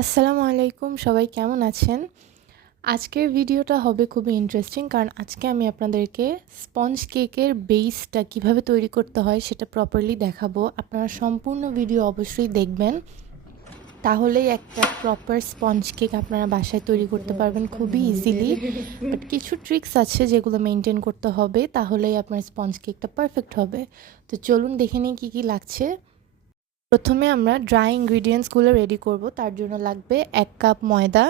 আসসালামু আলাইকুম, সবাই কেমন আছেন? আজকের ভিডিওটা হবে খুবই ইন্টারেস্টিং কারণ আজকে আমি আপনাদেরকে স্পঞ্জ কেকের বেসটা কীভাবে তৈরি করতে হয় সেটা প্রপারলি দেখাবো। আপনারা সম্পূর্ণ ভিডিও অবশ্যই দেখবেন। তাহলেই একটা প্রপার স্পঞ্জ কেক আপনারা বাসায় তৈরি করতে পারবেন খুবই ইজিলি বাট কিছু ট্রিক্স আছে যেগুলো মেনটেন করতে হবে, তাহলেই আপনার স্পঞ্জ কেকটা পারফেক্ট হবে। তো চলুন দেখে নিই কী কী লাগছে। প্রথমে আমরা ড্রাই ইনগ্রিডিয়েন্টসগুলো রেডি করব। তার জন্য লাগবে এক কাপ ময়দা,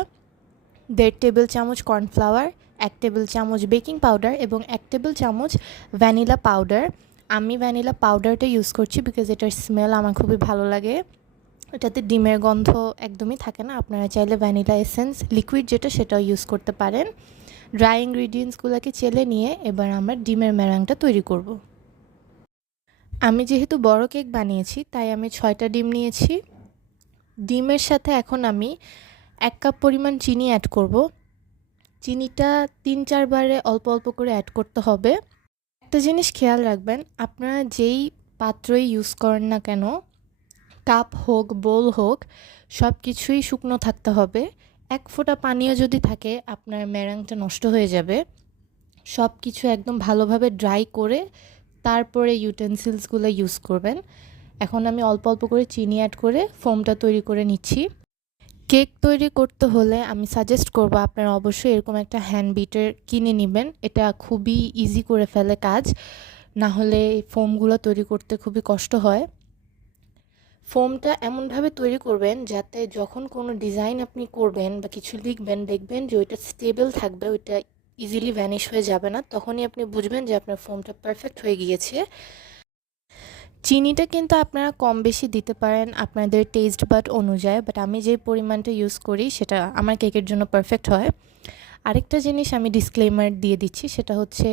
দেড় টেবিল চামচ কর্নফ্লাওয়ার এক টেবিল চামচ বেকিং পাউডার এবং এক টেবিল চামচ ভ্যানিলা পাউডার আমি ভ্যানিলা পাউডারটা ইউজ করছি বিকজ এটার স্মেল আমার খুবই ভালো লাগে। এটাতে ডিমের গন্ধ একদমই থাকে না। আপনারা চাইলে ভ্যানিলা এসেন্স লিকুইড যেটা সেটাও ইউজ করতে পারেন। ড্রাই ইনগ্রিডিয়েন্টসগুলোকে চেলে নিয়ে এবার আমরা ডিমের ম্যারাংটা তৈরি করব। আমি যেহেতু বড় কেক বানিয়েছি, তাই আমি ছয়টা ডিম নিয়েছি। ডিমের সাথে এখন আমি এক কাপ পরিমাণ চিনি অ্যাড করব। চিনিটা তিন চারবারে অল্প অল্প করে অ্যাড করতে হবে। একটা জিনিস খেয়াল রাখবেন, আপনারা যেই পাত্রই ইউজ করেন না কেন, কাপ হোক, বোল হোক সব কিছুই শুকনো থাকতে হবে। এক ফোঁটা পানীয় যদি থাকে, আপনার ম্যারাংটা নষ্ট হয়ে যাবে। সব কিছু একদম ভালোভাবে ড্রাই করে তারপরে ইউটেন্সিলসগুলো ইউজ করবেন। এখন আমি অল্প অল্প করে চিনি অ্যাড করে ফোমটা তৈরি করে নিচ্ছি। কেক তৈরি করতে হলে আমি সাজেস্ট করব আপনারা অবশ্যই এরকম একটা হ্যান্ড বিটার কিনে নেবেন। এটা খুবই ইজি করে ফেলে কাজ। না হলে ফোমগুলো তৈরি করতে খুবই কষ্ট হয়। ফোমটা এমনভাবে তৈরি করবেন যাতে যখন কোনো ডিজাইন আপনি করবেন বা কিছু লিখবেন, দেখবেন যে ওইটা স্টেবল থাকবে, ওইটা ইজিলি ভ্যানিশ হয়ে যাবে না, তখনই আপনি বুঝবেন যে আপনার ফোমটা পারফেক্ট হয়ে গিয়েছে। চিনিটা কিন্তু আপনারা কম বেশি দিতে পারেন আপনাদের টেস্ট বাট অনুযায়ী বাট আমি যে পরিমাণটা ইউজ করি সেটা আমার কেকের জন্য পারফেক্ট হয়। আরেকটা জিনিস আমি ডিসক্লেমার দিয়ে দিচ্ছি, সেটা হচ্ছে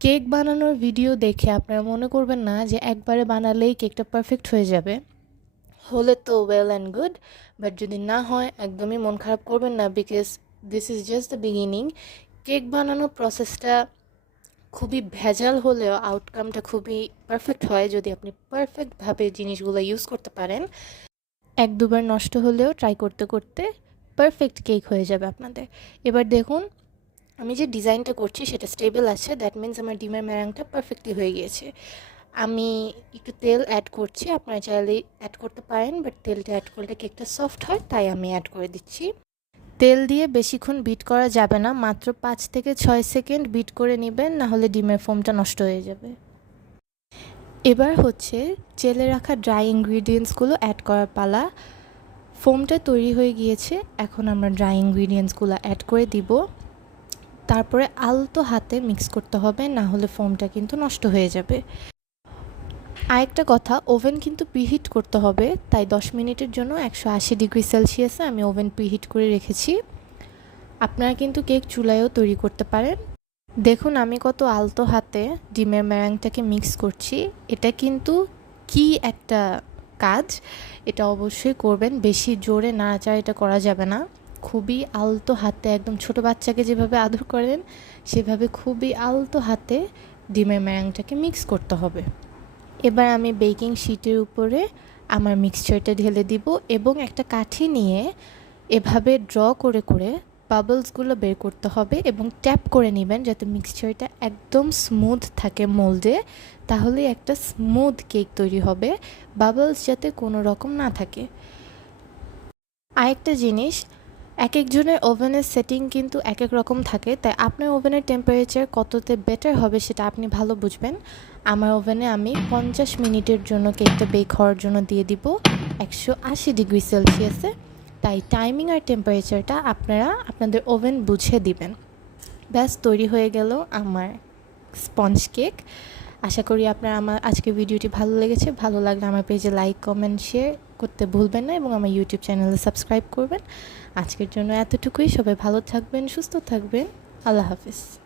কেক বানানোর ভিডিও দেখে আপনারা মনে করবেন না যে একবারে বানালেই কেকটা পারফেক্ট হয়ে যাবে। হলে তো ওয়েল অ্যান্ড গুড বাট যদি না হয় একদমই মন খারাপ করবেন না because this is just the beginning cake বানানোর প্রসেসটা খুবই ভেজাল হলেও আউটকামটা খুবই পারফেক্ট হয় যদি আপনি পারফেক্টভাবে জিনিসগুলো ইউজ করতে পারেন। এক দুবার নষ্ট হলেও ট্রাই করতে করতে পারফেক্ট কেক হয়ে যাবে আপনাদের। এবার দেখুন, আমি যে ডিজাইনটা করছি সেটা স্টেবল আছে দ্যাট মিন্স আমার ডিমের ম্যারাংটা পারফেক্টলি হয়ে গিয়েছে। আমি একটু তেল অ্যাড করছি, আপনারা চাইলে অ্যাড করতে পারেন বাট তেলটা অ্যাড করলে কেকটা সফট হয়, তাই আমি অ্যাড করে দিচ্ছি। তেল দিয়ে বেশিক্ষণ বিট করা যাবে না, মাত্র পাঁচ থেকে ছয় সেকেন্ড বিট করে নেবেন, না হলে ডিমের ফোমটা নষ্ট হয়ে যাবে। এবার হচ্ছে চেলে রাখা ড্রাই ইনগ্রিডিয়েন্টসগুলো অ্যাড করার পালা। ফোমটা তৈরি হয়ে গিয়েছে, এখন আমরা ড্রাই ইনগ্রিডিয়েন্টসগুলো অ্যাড করে দিব। তারপরে আলতো হাতে মিক্স করতে হবে, না হলে ফোমটা কিন্তু নষ্ট হয়ে যাবে। আরেকটা কথা, ওভেন কিন্তু প্রিহিট করতে হবে, তাই দশ মিনিটের জন্য একশো আশি ডিগ্রি সেলসিয়াসে আমি ওভেন প্রিহিট করে রেখেছি। আপনারা কিন্তু কেক চুলায়ও তৈরি করতে পারেন। দেখুন আমি কত আলতো হাতে ডিমের ম্যারাংটাকে মিক্স করছি। এটা কিন্তু কি একটা কাজ, এটা অবশ্যই করবেন, বেশি জোরে নাড়াচাড়া এটা করা যাবে না। খুবই আলতো হাতে, একদম ছোট বাচ্চাকে যেভাবে আদর করেন, সেভাবে খুবই আলতো হাতে ডিমের ম্যারাংটাকে মিক্স করতে হবে। এবার আমি বেকিং শিটের উপরে আমার মিক্সচারটা ঢেলে দিব এবং একটা কাঠি নিয়ে এভাবে ড্র করে করে বাবলসগুলো বের করতে হবে এবং ট্যাপ করে নেবেন যাতে মিক্সচারটা একদম স্মুথ থাকে মোল্ডে তাহলে একটা স্মুথ কেক তৈরি হবে বাবলস যাতে কোনো রকম না থাকে। আরেকটা জিনিস এক একজনের ওভেনের সেটিং কিন্তু এক এক রকম থাকে, তাই আপনার ওভেনের টেম্পারেচার কততে বেটার হবে সেটা আপনি ভালো বুঝবেন। আমার ওভেনে আমি পঞ্চাশ মিনিটের জন্য কেকটা বেক হওয়ার জন্য দিয়ে দিব একশো আশি ডিগ্রি সেলসিয়াসে তাই টাইমিং আর টেম্পারেচারটা আপনারা আপনাদের ওভেন বুঝে দিবেন। ব্যাস, তৈরি হয়ে গেল আমার স্পঞ্জ কেক আশা করি আপনার আমার আজকের ভিডিওটি ভালো লেগেছে। ভালো লাগলে আমার পেজে লাইক কমেন্ট শেয়ার করতে ভুলবেন না এবং আমার ইউটিউব চ্যানেলে সাবস্ক্রাইব করবেন। আজকের জন্য এতটুকুই। সবাই ভালো থাকবেন, সুস্থ থাকবেন। আল্লাহ হাফিজ।